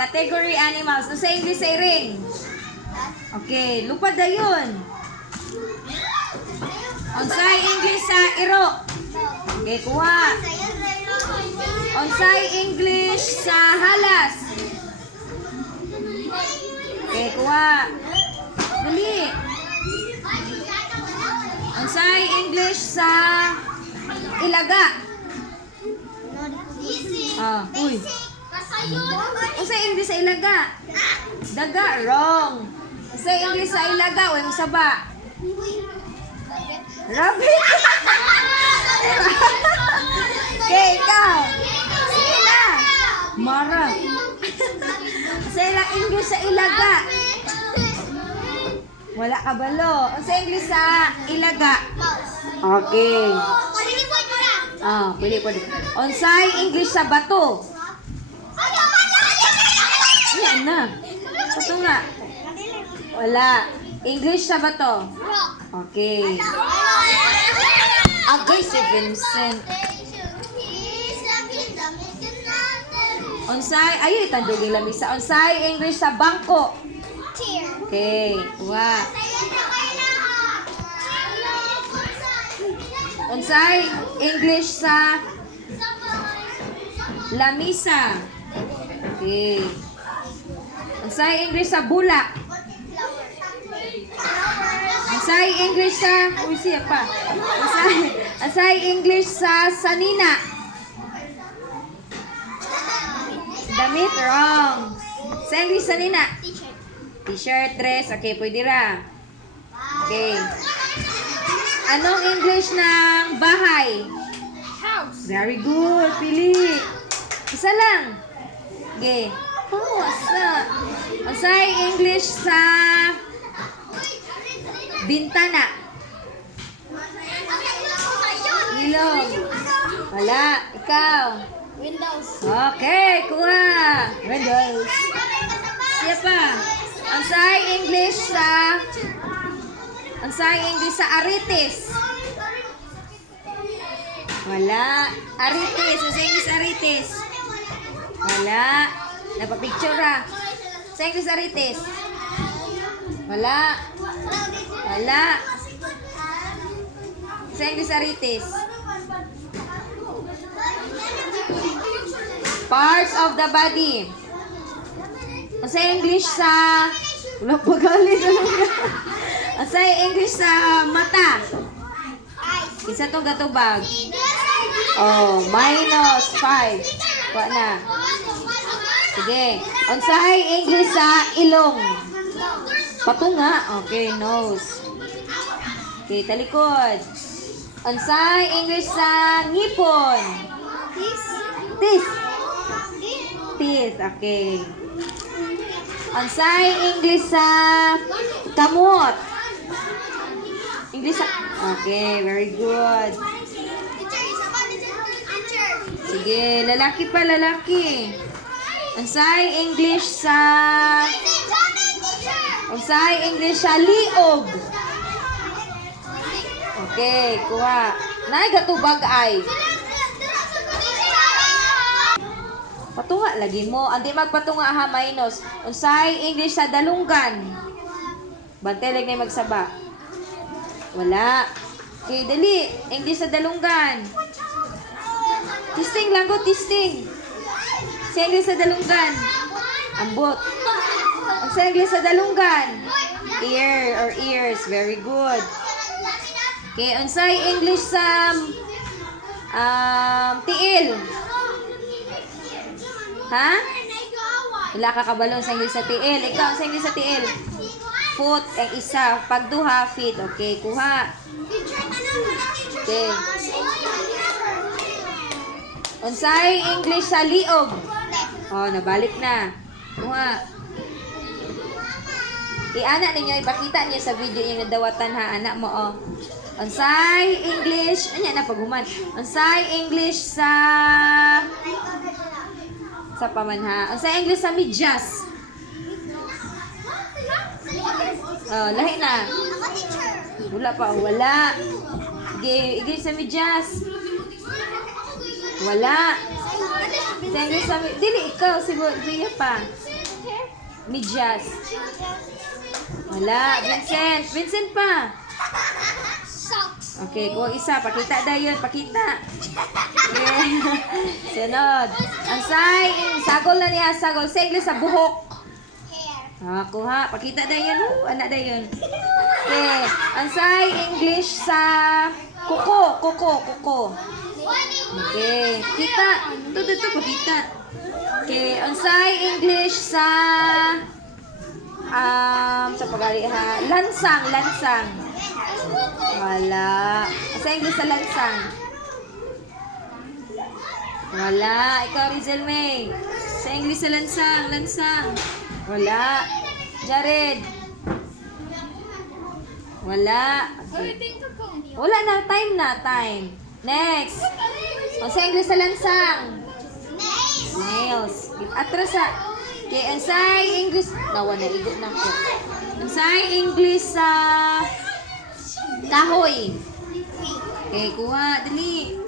Category animals. Sa English ay ring. Okay, lupad na yun. Unsay English sa iro. Okay, kuha. Unsay English sa halas. Okay, kuha. Dali. Unsay English sa ilaga. Uy. Unsay English sa ilaga? Daga, wrong. Unsay English sa ilaga, way musaba. Rabbit. Okay, ikaw. Sige na. Mara. Unsay English sa ilaga? Wala ka balo. Unsay English sa ilaga? Okay. Pwede. Unsay English sa bato? Yan na. Bato nga. Wala. English sa bato? Okay. Agay si Vincent. Unsay, ayun itandog yung lamisa. Unsay English sa bangko? Okay. Wow. Unsay English sa lamisa? Okay. Unsay English sa bulak? Unsay English sa siya pa. Unsay English sa sanina? Damit, wrong. Sa English sanina? T-shirt, dress. Okay, pwede ra. Okay. Anong English ng bahay? House. Very good. Pili. Isa lang. Okay. Asa? Unsay English sa bintana? Ilong. Wala. Ikaw. Windows. Okay, kuha. Windows. Siya pa. Unsay English sa arites? Wala. Arites. Unsay English arites? Wala. Napapicture ra. Sa English arites? Wala. Wala. Sa English arites? Parts of the body. Sa English sa wala pa galit. Sa English sa mata. Isa tong gatubag. Oh, -5. Wa na. Sige. Unsay English sa ilong? Patunga. Okay, nose. Okay, talikod. Unsay English sa ngipon? Teeth. Teeth. Okay. Unsay English sa kamot? English sa... Okay, very good. Sige, lalaki pa, lalaki. Unsay English sa... Unsay English sa liog? Okay, kuha. Nay, gatubag ay. Patunga lagi mo. Andi magpatunga ha, minus. Unsay English sa dalunggan? Bantelag na magsaba. Wala. Okay, dali. English sa dalunggan. Testing lang ko, testing. Sa English sa dalunggan. Ambot. Sa English sa dalunggan. Ear or ears. Very good. Okay, unsay English sa tiil? Ha? Wala ka kabalon sa English sa tiil. Ikaw, sa English sa tiil? Foot, ang isa. Pagduha, feet. Okay, kuha. Okay. Unsay English sa liog? Oh, nabalik na. Kuha. Iana ninyo, ipakita niyo sa video yung nadawatan ha, anak mo, oh. Unsay English, anya na paguman. Unsay English sa pamanha. Unsay English sa medyas? Oh, lahi na. Wala pa, wala. English sa medyas. Wala. Sa English sa dili ikaw siguro, pa. Medyas. Wala. Vincent. Vincent pa. Socks. Okay, kuha isa. Pakita dayon. Pakita. Okay. Sunod. Ang say, sagol na niya. Sagol. Sa English sa buhok. Hair. Kuha. Pakita dayon. Anak dayon. Okay. Ang say, English sa kuko. Kuko. Okay. Kita. Ito. Pakita. Okay. Ang say, English sa sa pagali ha. Lansang. Wala. Sa English sa lansang. Wala. Ikaw, Rizal May. Sa English sa lansang. Wala. Jared. Wala. Okay. Wala na. Time. Next. O, sa English sa lansang. Nails. Atras sa... Okay, ang sa English... Nawa na, igot na ko. Ang sa English sa... kahoy. Okay, kuha. Dali.